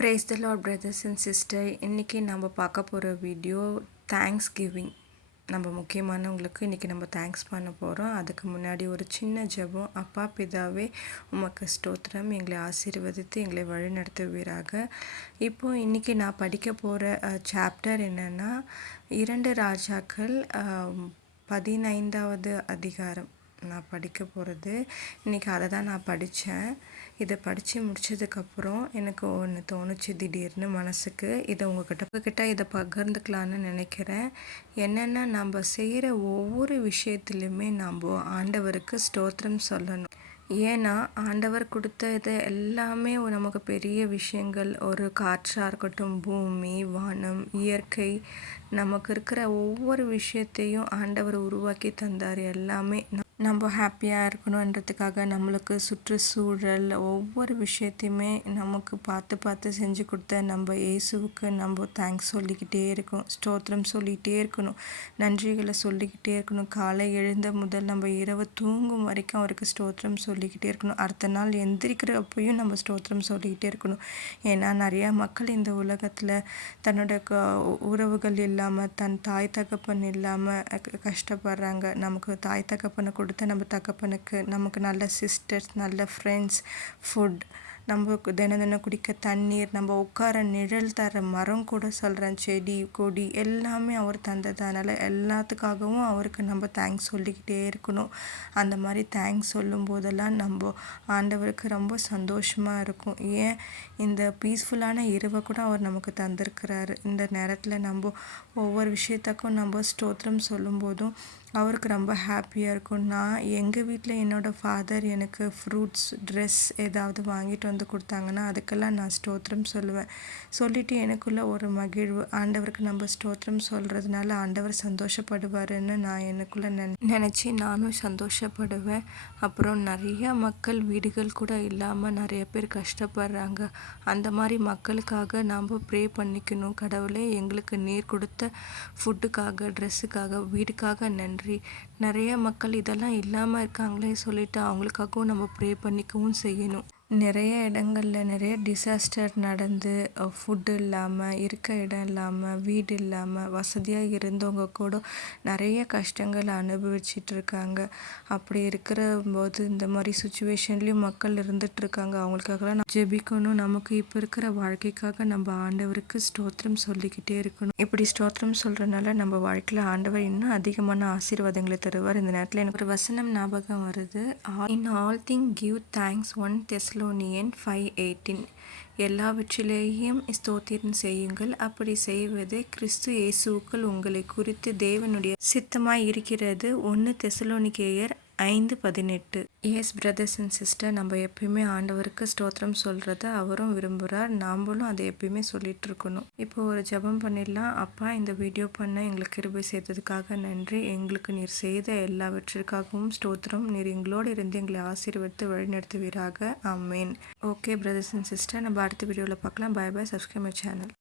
Praise the Lord, brothers and sisters. இன்றைக்கி நம்ம பார்க்க போகிற வீடியோ தேங்க்ஸ் கிவிங். நம்ம முக்கியமானவங்களுக்கு இன்றைக்கி நம்ம தேங்க்ஸ் பண்ண போகிறோம். அதுக்கு முன்னாடி ஒரு சின்ன ஜெபம். அப்பா பிதாவே, உமக்கு ஸ்தோத்திரம், எங்களை ஆசீர்வதித்து எங்களை வழிநடத்துவீராக. இப்போது இன்றைக்கி நான் படிக்க போகிற சாப்டர் என்னென்னா 2 ராஜாக்கள் 15வது அதிகாரம் நான் படிக்க போகிறது. இன்றைக்கி அதை தான் நான் படித்தேன். இதை படித்து முடித்ததுக்கப்புறம் எனக்கு ஒன்று தோணுச்சு திடீர்னு மனசுக்கு. இதை உங்ககிட்ட இதை பகிர்ந்துக்கலான்னு நினைக்கிறேன். என்னென்னா, நம்ம செய்கிற ஒவ்வொரு விஷயத்துலையுமே நம்ம ஆண்டவருக்கு ஸ்தோத்திரம் சொல்லணும். ஏன்னா ஆண்டவர் கொடுத்தது எல்லாமே நமக்கு பெரிய விஷயங்கள். ஒரு காற்றாக இருக்கட்டும், பூமி, வானம், இயற்கை, நமக்கு இருக்கிற ஒவ்வொரு விஷயத்தையும் ஆண்டவர் உருவாக்கி தந்தார். எல்லாமே நம்ம ஹாப்பியாக இருக்கணுன்றதுக்காக நம்மளுக்கு சுற்றுச்சூழல் ஒவ்வொரு விஷயத்தையுமே நமக்கு பார்த்து செஞ்சு கொடுத்த நம்ம இயேசுவுக்கு நம்ம தேங்க்ஸ் சொல்லிக்கிட்டே இருக்கணும், ஸ்தோத்திரம் சொல்லிக்கிட்டே இருக்கணும், நன்றிகளை சொல்லிக்கிட்டே இருக்கணும். காலை எழுந்த முதல் நம்ம இரவு தூங்கும் வரைக்கும் அவருக்கு ஸ்தோத்திரம் சொல்லிக்கிட்டே இருக்கணும். அடுத்த நாள் எந்திரிக்கிறப்பையும் நம்ம ஸ்தோத்திரம் சொல்லிக்கிட்டே இருக்கணும். ஏன்னா நிறையா மக்கள் இந்த உலகத்தில் தன்னோட உறவுகள் இல்லாமல், தன் தாய் தகப்பன் இல்லாமல் கஷ்டப்படுறாங்க. நமக்கு தாய் தகப்பனை கொடுத்த நம்ம தகப்பனுக்கு, நமக்கு நல்ல சிஸ்டர்ஸ், நல்ல ஃப்ரெண்ட்ஸ், ஃபுட், நம்ம தினம் குடிக்க தண்ணீர், நம்ம உட்கார நிழல் தர மரம் கூட சொல்கிறேன், செடி கொடி எல்லாமே அவர் தந்ததுனால எல்லாத்துக்காகவும் அவருக்கு நம்ம தேங்க்ஸ் சொல்லிக்கிட்டே இருக்கணும். அந்த மாதிரி தேங்க்ஸ் சொல்லும் போதெல்லாம் நம்ம ஆண்டவருக்கு ரொம்ப சந்தோஷமாக இருக்கும். ஏன் இந்த பீஸ்ஃபுல்லான இரவை கூட அவர் நமக்கு தந்திருக்கிறாரு. இந்த நேரத்தில் நம்ம ஒவ்வொரு விஷயத்துக்கும் நம்ம ஸ்தோத்திரம் சொல்லும் போதும் அவருக்கு ரொம்ப ஹாப்பியாக இருக்கும். நான் எங்கள் வீட்டில் என்னோடய ஃபாதர் எனக்கு ஃப்ரூட்ஸ், ட்ரெஸ் ஏதாவது வாங்கிட்டு வந்து கொடுத்தாங்கன்னா அதுக்கெல்லாம் நான் ஸ்தோத்திரம் சொல்லுவேன். சொல்லிவிட்டு எனக்குள்ளே ஒரு மகிழ்வு. ஆண்டவருக்கு நம்ம ஸ்தோத்திரம் சொல்கிறதுனால ஆண்டவர் சந்தோஷப்படுவாருன்னு நான் எனக்குள்ளே நினச்சி நானும் சந்தோஷப்படுவேன். அப்புறம் நிறையா மக்கள் வீடுகள் கூட இல்லாமல் நிறைய பேர் கஷ்டப்படுறாங்க. அந்த மாதிரி மக்களுக்காக நாம் ப்ரே பண்ணிக்கணும். கடவுளே, எங்களுக்கு நீர் கொடுத்த ஃபுட்டுக்காக, ட்ரெஸ்ஸுக்காக, வீடுக்காக நன்றி. நிறைய மக்கள் இதெல்லாம் இல்லாமல் இருக்காங்களே சொல்லிட்டு அவங்களுக்காகவும் நம்ம ப்ரே பண்ணிக்கவும் செய்யணும். நிறைய இடங்களில் நிறைய டிசாஸ்டர் நடந்து ஃபுட்டு இல்லாமல், இருக்க இடம் இல்லாமல், வீடு இல்லாமல், வசதியாக இருந்தவங்க கூட நிறைய கஷ்டங்களை அனுபவிச்சிட்டு இருக்காங்க. அப்படி இருக்கிற போது இந்த மாதிரி சுச்சுவேஷன்லேயும் மக்கள் இருந்துகிட்ருக்காங்க. அவங்களுக்காகலாம் நம்ம ஜெபிக்கணும். நமக்கு இப்போ இருக்கிற வாழ்க்கைக்காக நம்ம ஆண்டவருக்கு ஸ்தோத்திரம் சொல்லிக்கிட்டே இருக்கணும். இப்படி ஸ்தோத்திரம் சொல்கிறதுனால நம்ம வாழ்க்கையில் ஆண்டவர் இன்னும் அதிகமான ஆசீர்வாதங்களை தருவார். இந்த நேரத்தில் எனக்கு ஒரு வசனம் ஞாபகம் வருது. In all thing give thanks 1 Thessalonian 5:18. எல்லாவற்றிலேயும் ஸ்தோத்திரம் செய்யுங்கள், அப்படி செய்வது கிறிஸ்து இயேசுவுக்குள் உங்களை குறித்து தேவனுடைய சித்தமாய் இருக்கிறது. 1 தெசலோனிக்கேயர் 5:18. எஸ் பிரதர்ஸ் அண்ட் சிஸ்டர், நம்ம எப்பயுமே ஆண்டவருக்கு ஸ்தோத்திரம் சொல்கிறத அவரும் விரும்புகிறார். நாம்ளும் அதை எப்பயுமே சொல்லிகிட்டு இருக்கணும். இப்போ ஒரு ஜெபம் பண்ணிடலாம். அப்பா, இந்த வீடியோ பண்ண எங்களுக்கு கிருபை செய்ததுக்காக நன்றி. எங்களுக்கு நீர் செய்த எல்லாவற்றிற்காகவும் ஸ்தோத்திரம். நீர் எங்களோடு இருந்து எங்களை ஆசீர்வதித்து வழிநடத்துவீராக. ஆமேன். ஓகே பிரதர்ஸ் அண்ட் சிஸ்டர், நம்ம அடுத்த வீடியோவில் பார்க்கலாம். Bye bye. Subscribe my channel.